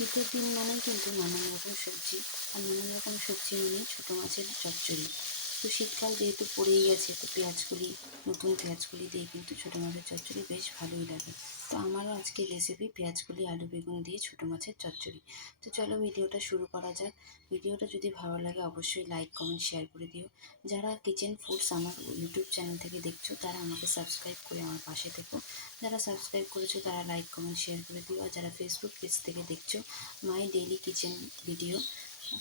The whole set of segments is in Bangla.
শীতের দিন মানেই কিন্তু নানান রকম সবজি, আর নানান রকম সবজি মানেই ছোটো মাছের চচ্চড়ি। তো শীতকাল যেহেতু পড়েই গেছে, তো নতুন পেঁয়াজকলি দিয়ে কিন্তু ছোটো মাছের চচ্চড়ি বেশ ভালোই লাগে। তো আমারও আজকের রেসিপি পেঁয়াজকলি আলু বেগুন দিয়ে ছোটো মাছের চচ্চড়ি। তো চলো ভিডিওটা শুরু করা যাক। ভিডিওটা যদি ভালো লাগে অবশ্যই লাইক কমেন্ট শেয়ার করে দিও। যারা কিচেন ফুডস আমার ইউটিউব চ্যানেল থেকে দেখছো তারা আমাকে সাবস্ক্রাইব করে আমার পাশে থেকো। যারা সাবস্ক্রাইব করেছো তারা লাইক কমেন্ট শেয়ার করে দিও। আর যারা ফেসবুক পেজ থেকে দেখছো মাই ডেইলি কিচেন ভিডিও,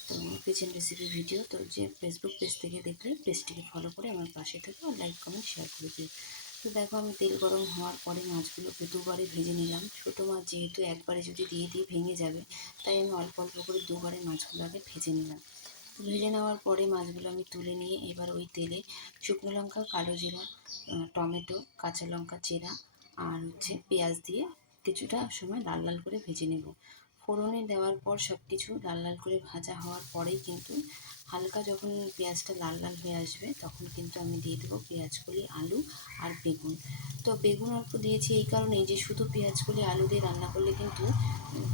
তো কিচেন রেসিপি ভিডিও, তো যে ফেসবুক পেজ থেকে দেখলে পেজটিকে ফলো করে আমার পাশে থেকো আর লাইক কমেন্ট শেয়ার করে দিও। তো দেখো আমি তেল গরম হওয়ার পরে মাছগুলোকে দুবারে ভেজে নিলাম। ছোটো মাছ যেহেতু একবারে যদি দিয়ে দিই ভেঙে যাবে, তাই আমি অল্প অল্প করে দুবারে মাছগুলো আগে ভেজে নিলাম। ভেজে নেওয়ার পরে মাছগুলো আমি তুলে নিয়ে এবার ওই তেলে শুকনো লঙ্কা, কালো জিরা, টমেটো, কাঁচা লঙ্কা চেরা আর পেঁয়াজ দিয়ে কিছুটা সময় লাল লাল করে ভেজে নেব। ফোড়নে দেওয়ার পর সব কিছু লাল লাল করে ভাজা হওয়ার পরেই কিন্তু হালকা যখন পেঁয়াজটা লাল লাল হয়ে আসবে তখন কিন্তু আমি দিয়ে দেবো পেঁয়াজকলি, আলু আর বেগুন। তো বেগুন অল্প দিয়েছি এই কারণেই যে শুধু পেঁয়াজকলি আলু দিয়ে রান্না করলে কিন্তু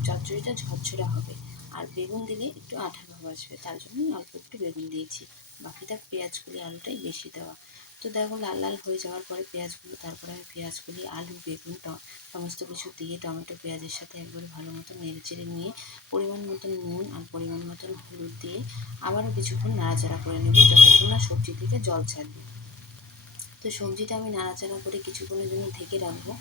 চচ্চড়িটা ঝরঝরা হবে, আর বেগুন দিলে একটু আঠা ভাব আসবে, তার জন্যই অল্প একটু বেগুন দিয়েছি। বাকিটা পেঁয়াজকলি আলুটাই বেশি দেওয়া। তো দেখো লাল লাল হয়ে যাওয়ার পরে পেঁয়াজগুলো, তারপরে আমি পেঁয়াজকলি আলু বেগুন সমস্ত কিছু দিয়ে টমেটো পেঁয়াজের সাথে একবারে ভালো মতন নেড়ে চেড়ে নিয়ে পরিমাণ মতন নুন আর পরিমাণ মতন হলুদ দিয়ে আবারও কিছুক্ষণ নাড়াচাড়া করে নেব যতক্ষণ না সবজি থেকে জল ছাড়বে। তো সবজিটা আমি নাড়াচাড়া করে কিছুক্ষণের জন্য ঢেকে রাখবো,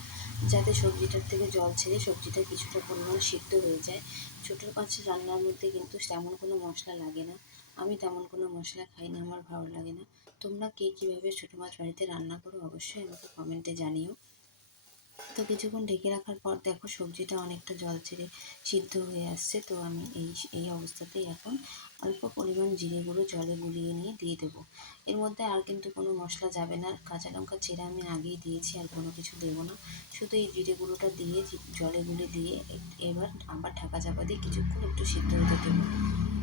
যাতে সবজিটার থেকে জল ছেড়ে সবজিটা কিছুটা পরিমাণ সিদ্ধ হয়ে যায়। ছোটো মাছের রান্নার মধ্যে কিন্তু তেমন কোনো মশলা লাগে না, আমি তেমন কোনো মশলা খাই না, আমার ভালো লাগে না। তোমরা কে কীভাবে ছোটো মাছ বাড়িতে রান্না করো অবশ্যই আমাকে কমেন্টে জানিও। তো কিছুক্ষণ ঢেকে রাখার পর দেখো সবজিটা অনেকটা জল ছেড়ে সিদ্ধ হয়ে আসছে। তো আমি এই অবস্থাতেই এখন অল্প পরিমাণ জিরে গুঁড়ো জলে গুলিয়ে নিয়ে দিয়ে দেবো। এর মধ্যে আর কিন্তু কোনো মশলা যাবে না, কাঁচা লঙ্কা চেরা আমি আগেই দিয়েছি, আর কোনো কিছু দেবো না। শুধু এই জিরে গুঁড়োটা দিয়ে জলে গুলে দিয়ে এবার আবার ঢাকা চাপা দিয়ে কিছুক্ষণ একটু সিদ্ধ হতে দেবো।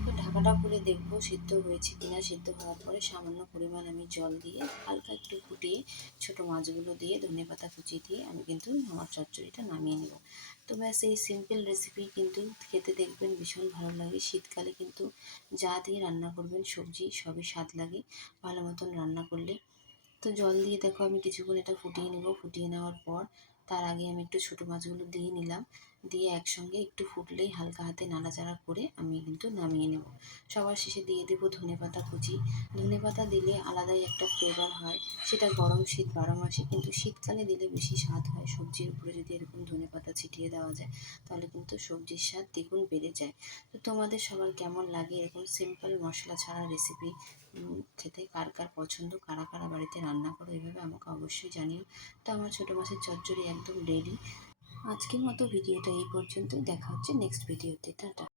তো ঢাকাটা খুলে দেখবো সিদ্ধ হয়েছে কিনা। সিদ্ধ হওয়ার পরে সামান্য পরিমাণ আমি জল দিয়ে হালকা একটু ফুটিয়ে ছোটো মাছগুলো দিয়ে ধনেপাতা কুচি দিয়ে আমি কিন্তু আমার চচ্চড়িটা নামিয়ে নেব। তো ব্যাস এই সিম্পল রেসিপি কিন্তু খেতে দেখবেন ভীষণ ভালো লাগে। শীতকালে কিন্তু যা দিয়ে রান্না করবেন সবজি সবই স্বাদ লাগে ভালো মতন রান্না করলে। তো জল দিয়ে দেখো আমি কিছুক্ষণ এটা ফুটিয়ে নেব। ফুটিয়ে নেওয়ার পর তার আগে আমি একটু ছোটো মাছগুলো দিয়ে নিলাম, দিয়ে একসঙ্গে একটু ফুটলেই হালকা হাতে নাড়াচাড়া করে আমি কিন্তু নামিয়ে নেব। সবার শেষে দিয়ে দেবো ধনেপাতা কুচি। ধনেপাতা দিলে আলাদাই একটা ফ্লেভার হয়, সেটা গরম শীত 12 মাসই, কিন্তু শীতকালে দিলে বেশি স্বাদ হয়। সবজির উপরে যদি এরকম ধনেপাতা ছিটিয়ে দেওয়া যায় তাহলে কিন্তু সবজির স্বাদ দ্বিগুণ বেড়ে যায়। তো তোমাদের সবার কেমন লাগে এরকম সিম্পল মশলা ছাড়া রেসিপি খেতে? কার কার পছন্দ, কারা কারা বাড়িতে রান্না করো এভাবে আমাকে অবশ্যই জানিও। তো আমার ছোটো মাছের চচ্চড়ি একদম রেডি। আজকের মতো ভিডিওটা এই পর্যন্তই, দেখা হচ্ছে নেক্সট ভিডিওতে। টাটা।